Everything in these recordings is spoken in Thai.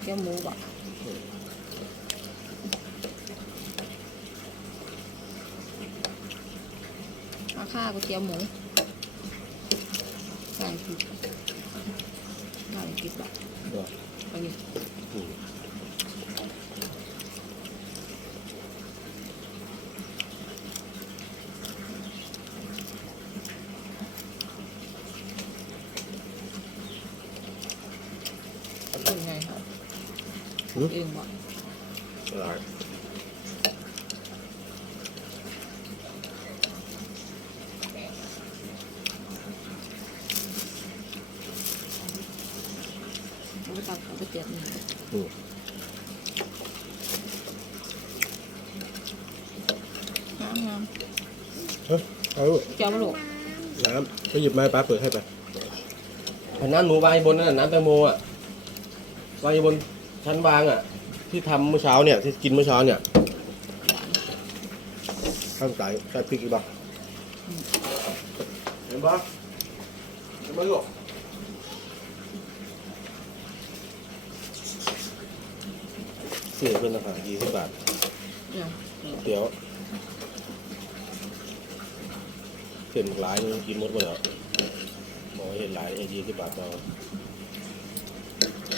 เกี๊ยวหมูบ่มาค่าก๋วยเตี๋ยวหมูใส่ผิดน่าจะกินแบบไปกินเป็นไงครับเองบ่อะไรไม่ตัดเอาไปเจ็บนี่น้ำเอาเจียวมะลูกน้ำไปหยิบมาป้าเปิดให้ไปน้ำหมูวางบนนั่นน้ำแตงโมอ่ะวางบนชั้นวางอ่ะที่ทำเมื่อเช้าเนี่ยที่กินเมื่อเช้าเนี่ยข้างใส่พริกอีกบ้างเห็นปะเห็นไหมลูกเสียเป็นราคา20 บาทเตี๋ยวเส้นหลายกินหมดไปแล้วหมอเห็นหลาย20 บาทเรา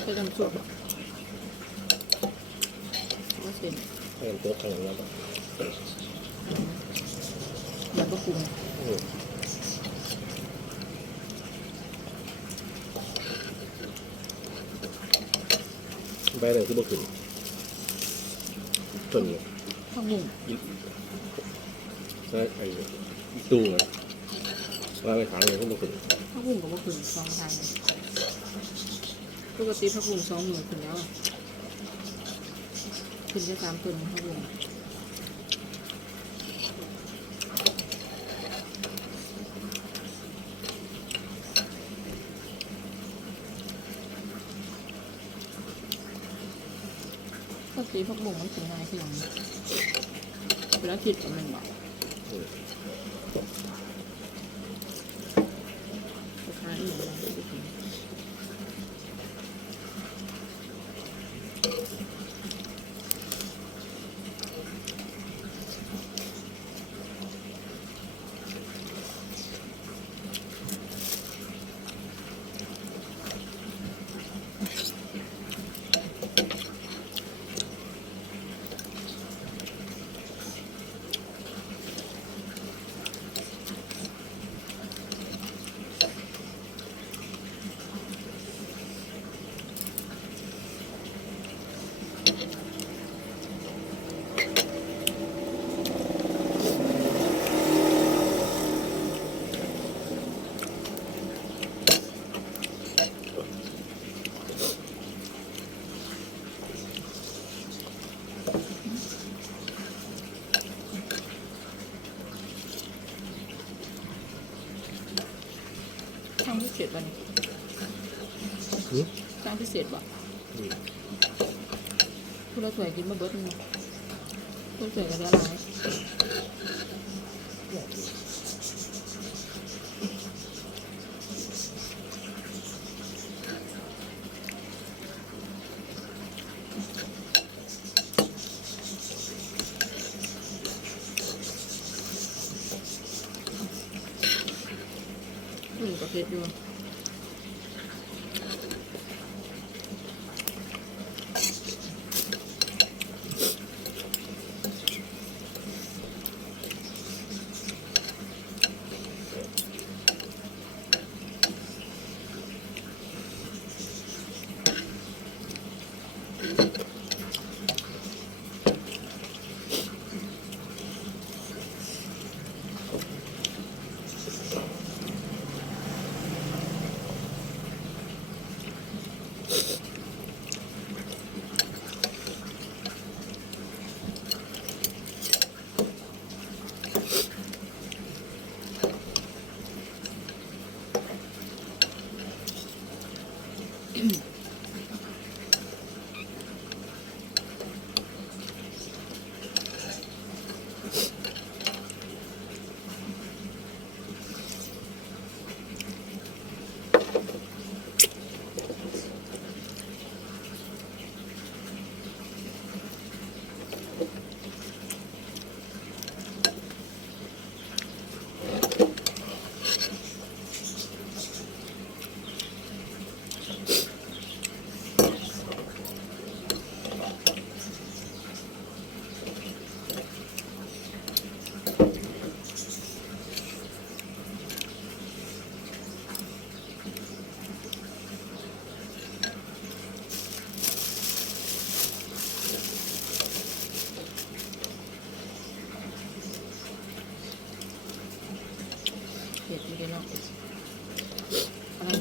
ไปทำซุปก็เส้นให้มันโต๊ะขนาดนั้นแล้วก็ปรุงไปเลยที่บ่ขึ้นต้นเลยผักบุ้งไอ้ตู้นะว่าไปขายเลยที่บ่ขึ้นผักบุ้งกับมะขุน2 ทางปกติผักบุ้ง2 มื้อขึ้นแล้วขึ้นแค่3 ต้นผักบุ้งปกติผักบุ้งมันกินง่ายขึ้นเวลาคิดกับมันบอกราคาอีกอะไรไปกินช่างพิเศษป่ะนี่ช่างพิเศษป่ะผู้เราสวยกินมาเบิดมั้งผู้สวยกันละลายประเภทด้วย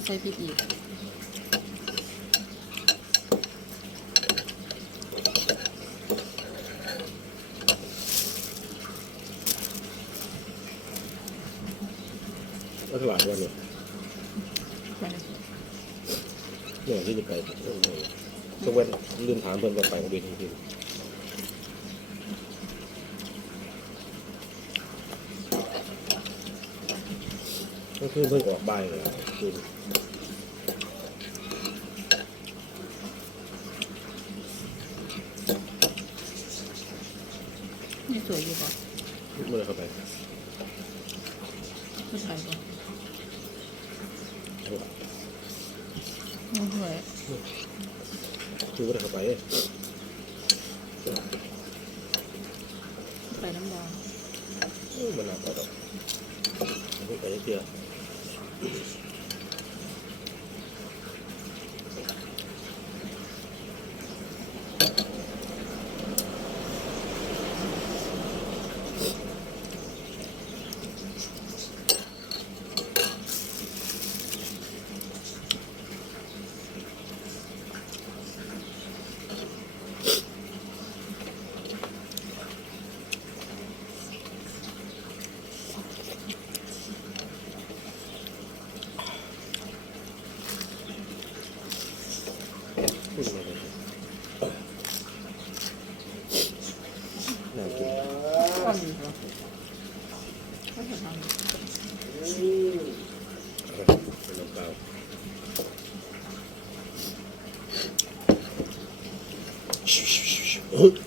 ใส่พริกอีกแล้วตลาดวันเนี่ย ไปเลย เนี่ยที่จะไปต้องเว้นลืมถามเพื่อนว่าไปกับเบียร์จริงๆก็คือเพื่อนออกบ่ายเลยคือ นี่สวยอยู่ป่ะ เมื่อเข้าไป ผู้ชายป่ะ ทั้งหลัง ไม่สวย คือไม่ได้เข้าไป ไปน้ำดาว มันหนักกว่าดอกไม่ไปเที่ยวพูดมาเลยน่ากิน ก้อนดีป่ะก็จะทำ เป็นน้ำเปล่าเฮ้ย